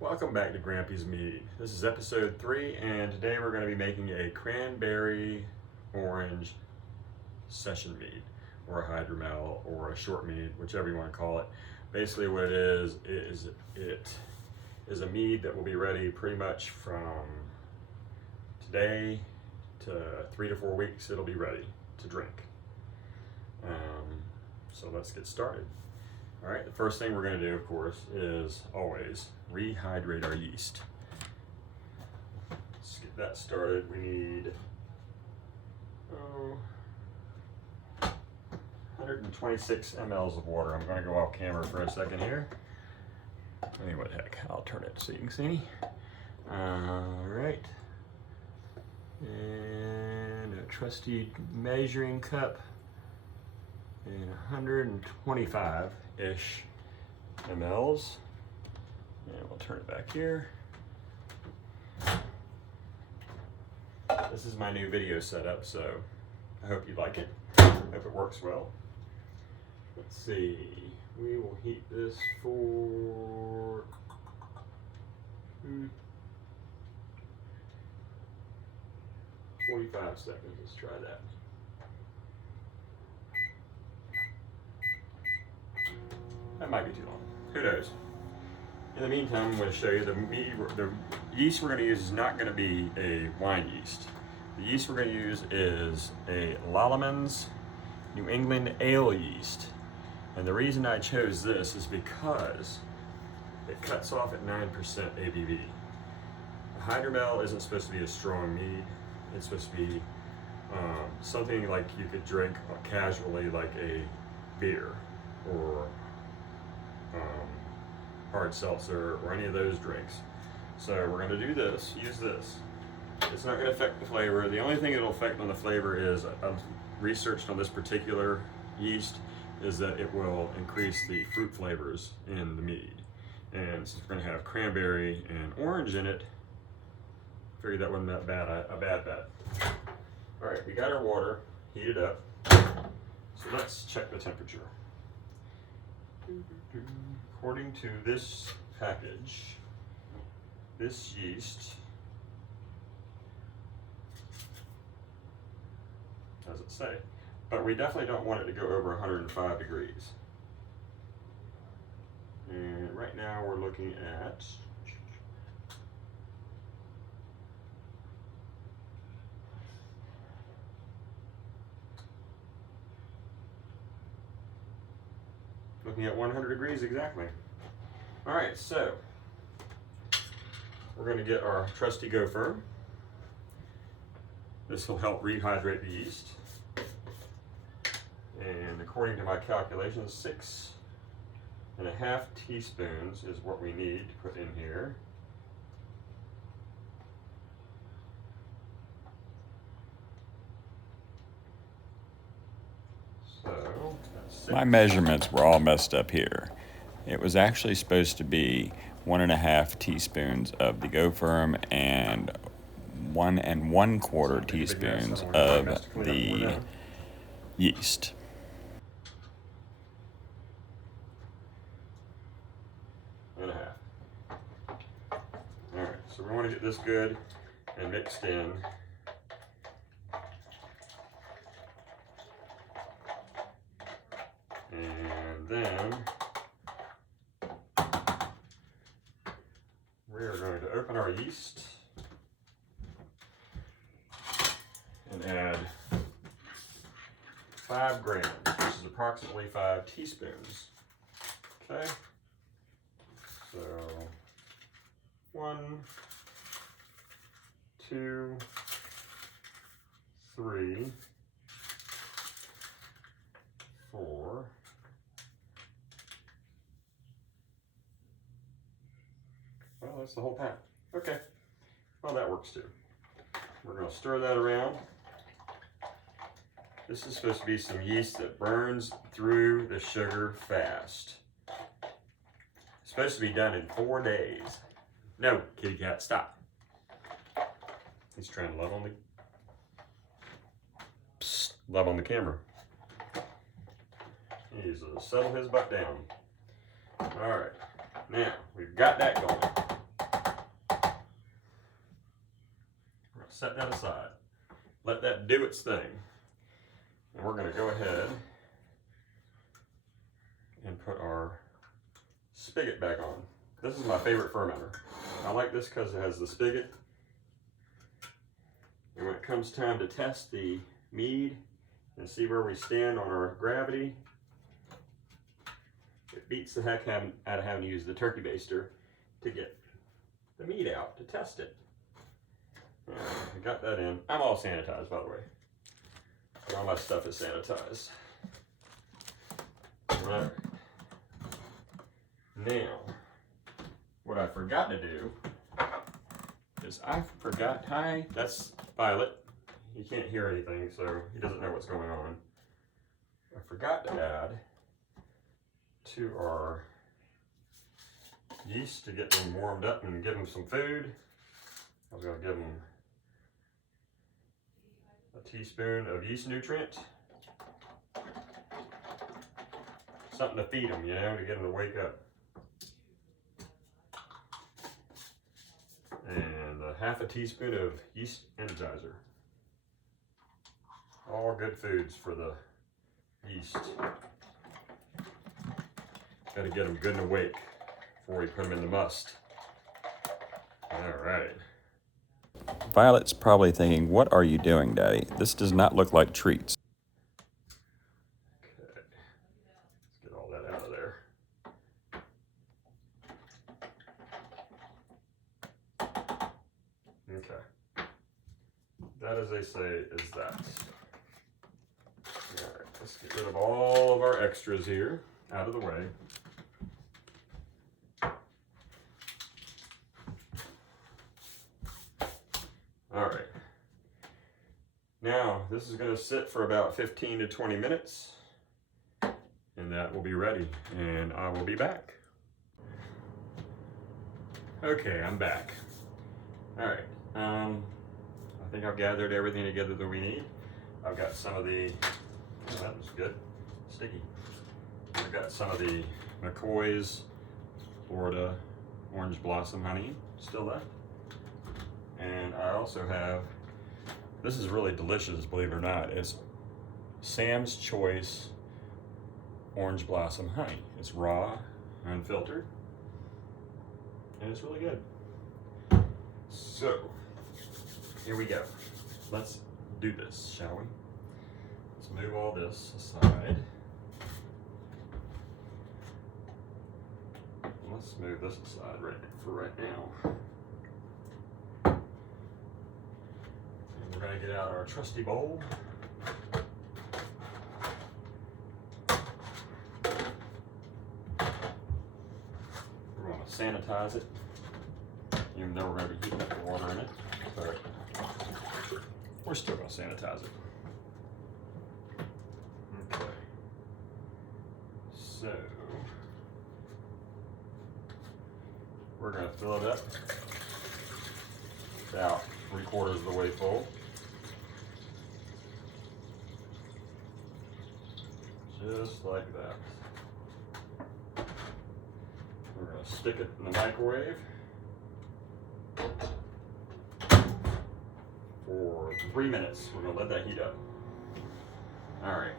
Welcome back to Grampy's Mead. This is episode 3, and today we're going to be making a cranberry orange session mead, or a hydromel, or a short mead, whichever you want to call it. Basically what it is a mead that will be ready pretty much from today to 3 to 4 weeks. It'll be ready to drink. So let's get started. All right, the first thing we're going to do, of course, is always rehydrate our yeast. Let's get that started. We need 126 mLs of water. I'm going to go off camera for a second here. I mean, what the heck, I'll turn it so you can see. All right. And a trusty measuring cup. And 125-ish mLs. And we'll turn it back here. This is my new video setup, so I hope you like it. I hope it works well. Let's see. We will heat this for 45 seconds. Let's try that. That might be too long. Who knows? In the meantime, I'm going to show you the yeast we're going to use is not going to be a wine yeast. The yeast we're going to use is a Lallemand New England ale yeast. And the reason I chose this is because it cuts off at 9% ABV. A hydromel isn't supposed to be a strong mead. It's supposed to be something like you could drink casually, like a beer or hard seltzer or any of those drinks. So we're going to do this, use this. It's not going to affect the flavor. The only thing it'll affect on the flavor is, I've researched on this particular yeast, is that it will increase the fruit flavors in the mead. And since we're going to have cranberry and orange in it, I figured that wasn't that bad, a bad bet. All right, we got our water heated up. So let's check the temperature. According to this package, this yeast, does it say? But we definitely don't want it to go over 105 degrees. And right now we're looking at looking at 100 degrees exactly. All right, so we're going to get our trusty Go Firm. This will help rehydrate the yeast. And according to my calculations, 6.5 teaspoons is what we need to put in here. So my measurements were all messed up here. It was actually supposed to be 1.5 teaspoons of the Go Firm and 1 1/4 teaspoons of the yeast. And a half. All right, so we want to get this good and mixed in. And then we are going to open our yeast and add 5 grams, which is approximately 5 teaspoons. Okay, so 1, 2, 3, 4, 5. Well, that's the whole pack. Okay, well, that works too. We're going to stir that around. This is supposed to be some yeast that burns through the sugar fast. It's supposed to be done in 4 days. No, kitty cat, stop. He's trying to love on the love on the camera. He needs to settle his butt down. All right, now we've got that going. set that aside. Let that do its thing. And we're going to go ahead and put our spigot back on. This is my favorite fermenter. I like this because it has the spigot. And when it comes time to test the mead and see where we stand on our gravity, it beats the heck out of having to use the turkey baster to get the mead out to test it. I got that in. I'm all sanitized, by the way. All my stuff is sanitized. Alright. Now, what I forgot to do is hi, that's Violet. He can't hear anything, so he doesn't know what's going on. I forgot to add to our yeast to get them warmed up and give them some food. I was going to give them a teaspoon of yeast nutrient. Something to feed them, you know, to get them to wake up. And a half a teaspoon of yeast energizer. All good foods for the yeast. Got to get them good and awake before we put them in the must. All right. Violet's probably thinking, what are you doing, Daddy? This does not look like treats. Okay. Let's get all that out of there. Okay. That, as they say, is that. All right, let's get rid of all of our extras here out of the way. All right. Now, this is going to sit for about 15 to 20 minutes, and that will be ready, and I will be back. Okay, I'm back. All right. I think I've gathered everything together that we need. I've got some of the, oh, that was good, sticky. I've got some of the McCoy's Florida Orange Blossom Honey still left. And I also have, this is really delicious, believe it or not. It's Sam's Choice Orange Blossom Honey. It's raw, unfiltered, and it's really good. So, here we go. Let's do this, shall we? Let's move all this aside. Let's move this aside for right now. And we're going to get out our trusty bowl. We're going to sanitize it, even though we're going to be heating up the water in it. But we're still going to sanitize it. Okay. So, we're going to fill it up about 3/4 of the way full. Just like that. We're going to stick it in the microwave for 3 minutes. We're going to let that heat up. All right.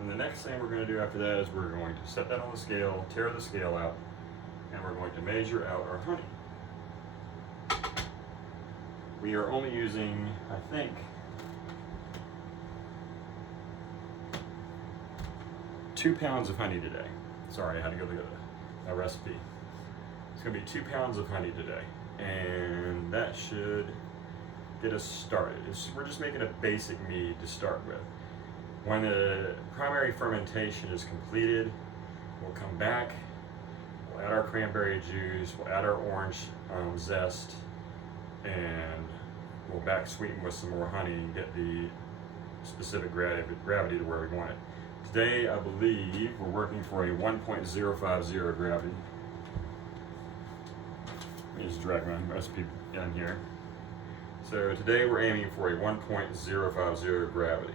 And the next thing we're going to do after that is we're going to set that on the scale, tear the scale out, and we're going to measure out our honey. We are only using, I think, 2 pounds of honey today. Sorry, I had to go look at a recipe. It's going to be 2 pounds of honey today, and that should get us started. We're just making a basic mead to start with. When the primary fermentation is completed, we'll come back, we'll add our cranberry juice, we'll add our orange zest, and we'll back sweeten with some more honey and get the specific gravity to where we want it. Today, I believe we're working for a 1.050 gravity. Let me just drag my recipe in here. So today we're aiming for a 1.050 gravity.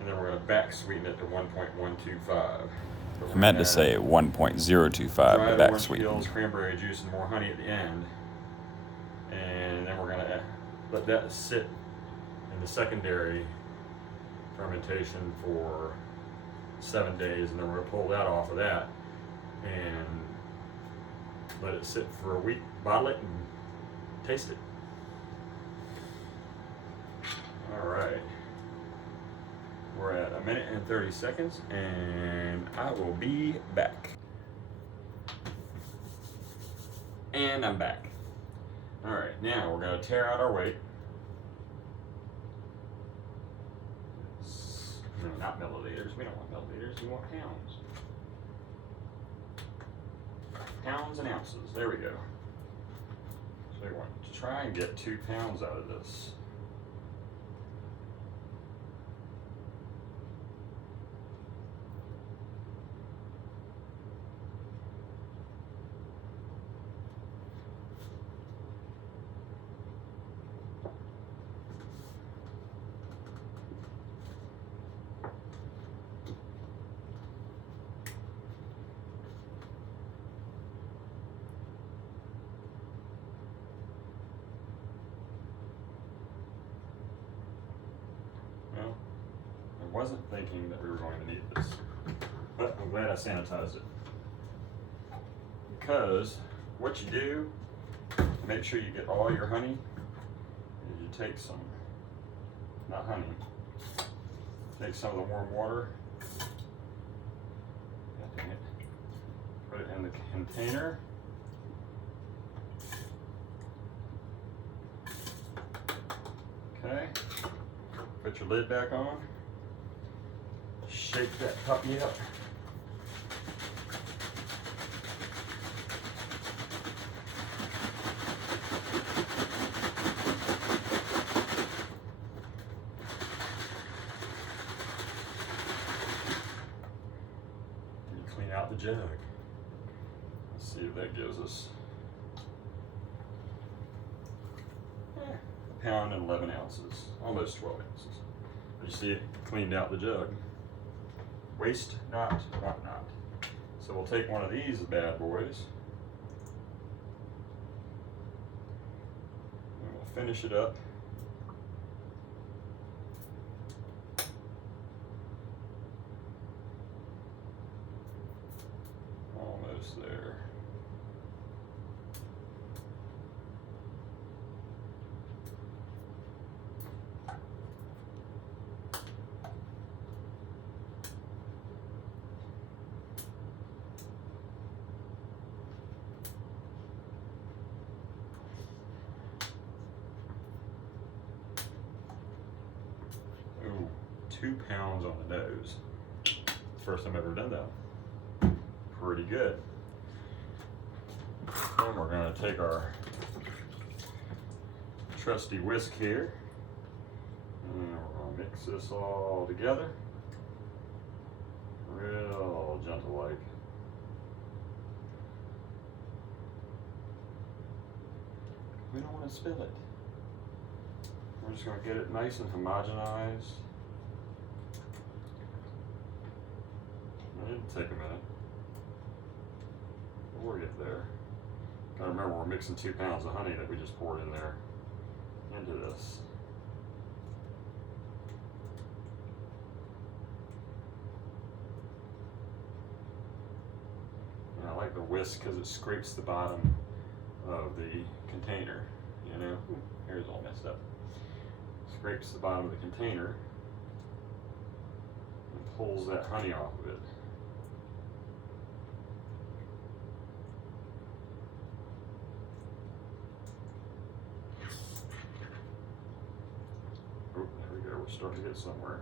And then we're going to back sweeten it to 1.125. I meant to say 1.025, but back sweeten. Peels, cranberry juice, and more honey at the end. And then we're going to let that sit in the secondary fermentation for 7 days, and then we're gonna pull that off of that and let it sit for a week, bottle it, and taste it. All right. We're at 1 minute and 30 seconds, and I will be back. And I'm back. All right, now we're gonna tear out our weight. No, not milliliters. We don't want milliliters. We want pounds. Pounds and ounces. There we go. So we want to try and get 2 pounds out of this. I wasn't thinking that we were going to need this, but I'm glad I sanitized it. Because what you do, make sure you get all your honey, is you take some, not honey, take some of the warm water, God dang it, put it in the container. Okay, put your lid back on. Shake that puppy up. And you clean out the jug. Let's see if that gives us a pound and 11 ounces, almost 12 ounces. You see it cleaned out the jug. Waste not, want not. So we'll take one of these bad boys, and we'll finish it up. Almost there. Ooh, 2 pounds on the nose. First time I've ever done that. Pretty good. Then we're going to take our trusty whisk here, and we're going to mix this all together. Real gentle like. We don't want to spill it. We're just going to get it nice and homogenized. It'll take a minute. But we'll get there. Gotta remember, we're mixing 2 pounds of honey that we just poured in there into this. And I like the whisk because it scrapes the bottom of the container, you know? Ooh, hair's all messed up. Scrapes the bottom of the container and pulls that honey off of it. Oh, there we go, we're starting to get somewhere.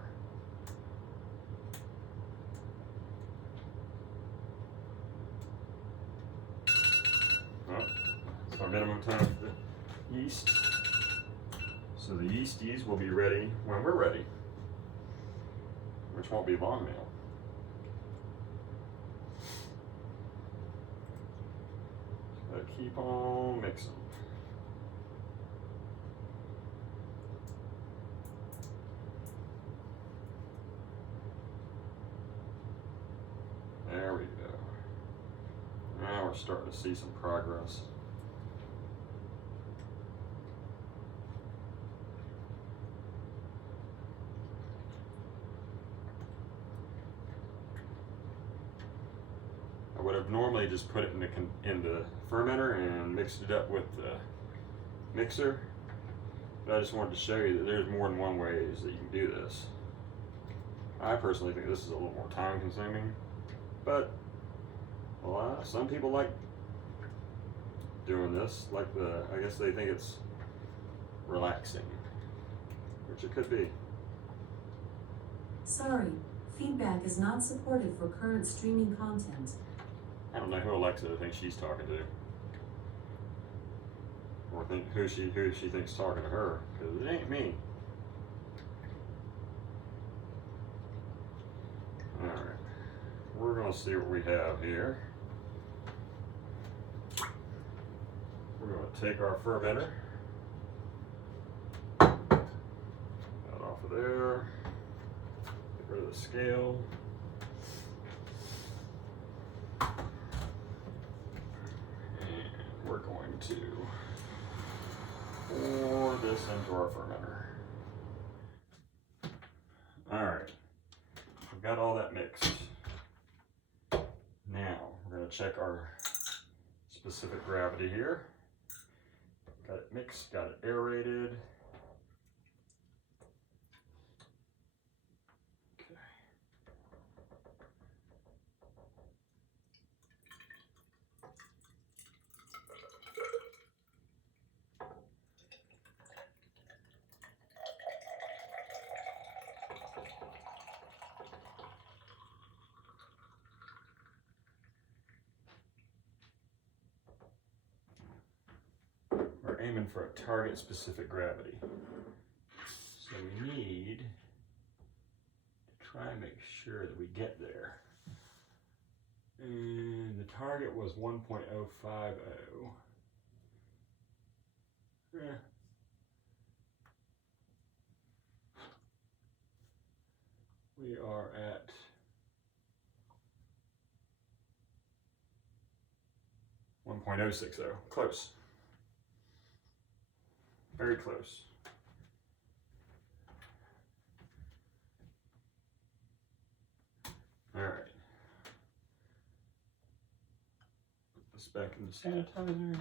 Oh, it's our minimum time for the yeast. So the yeasties will be ready when we're ready, which won't be long now. So keep on mixing. There we go. Now we're starting to see some progress. would have normally just put it in the fermenter and mixed it up with the mixer, but I just wanted to show you that there's more than one ways that you can do this. I personally think this is a little more time consuming, but some people like doing this, I guess they think it's relaxing, which it could be. Sorry, feedback is not supported for current streaming content. I don't know who Alexa thinks she's talking to, or who she thinks talking to her, because it ain't me. All right, we're gonna see what we have here. We're gonna take our fermenter, that off of there, get rid of the scale. We're going to pour this into our fermenter. All right, we've got all that mixed. Now we're going to check our specific gravity here. Got it mixed, got it aerated. Okay. We're aiming for a target specific gravity. So we need to try and make sure that we get there. And the target was 1.050. Yeah. We are at 1.060. Close. Very close. All right. Put this back in the sanitizer.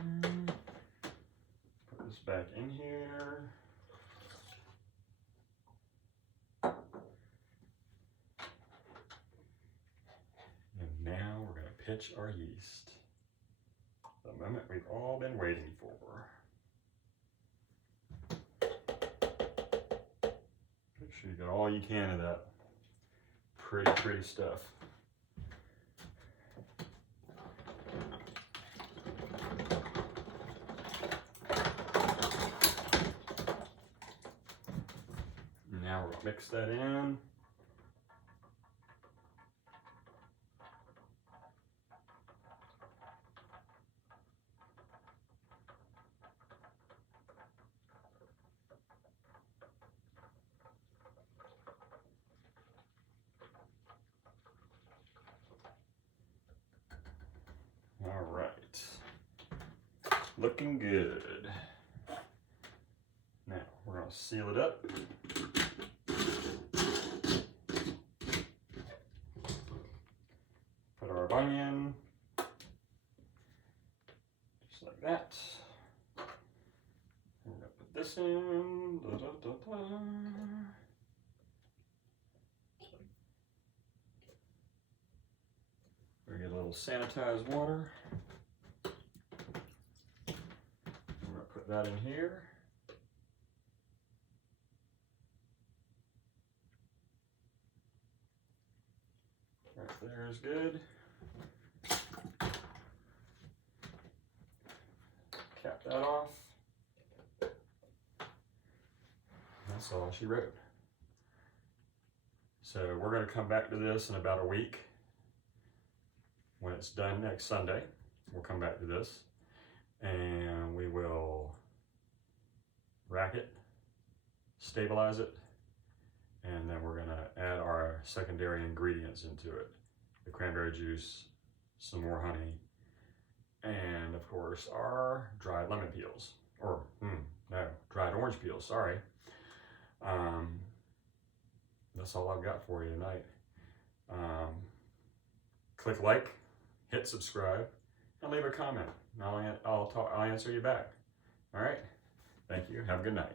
Put this back in here. And now we're going to pitch our yeast. The moment we've all been waiting for. Make sure you get all you can of that pretty stuff. Now we're going to mix that in. All right, looking good. Now we're going to seal it up. Put our bung in, just like that. We're going to put this in. We get a little sanitized water. I'm going to put that in here. Right there is good. Cap that off. That's all she wrote. So we're going to come back to this in about a week. When it's done next Sunday, we'll come back to this and we will rack it, stabilize it, and then we're gonna add our secondary ingredients into it. The cranberry juice, some more honey, and of course our dried lemon peels, or no, dried orange peels, sorry. That's all I've got for you tonight. Click like, hit subscribe, and leave a comment. And I'll answer you back. All right. Thank you. Have a good night.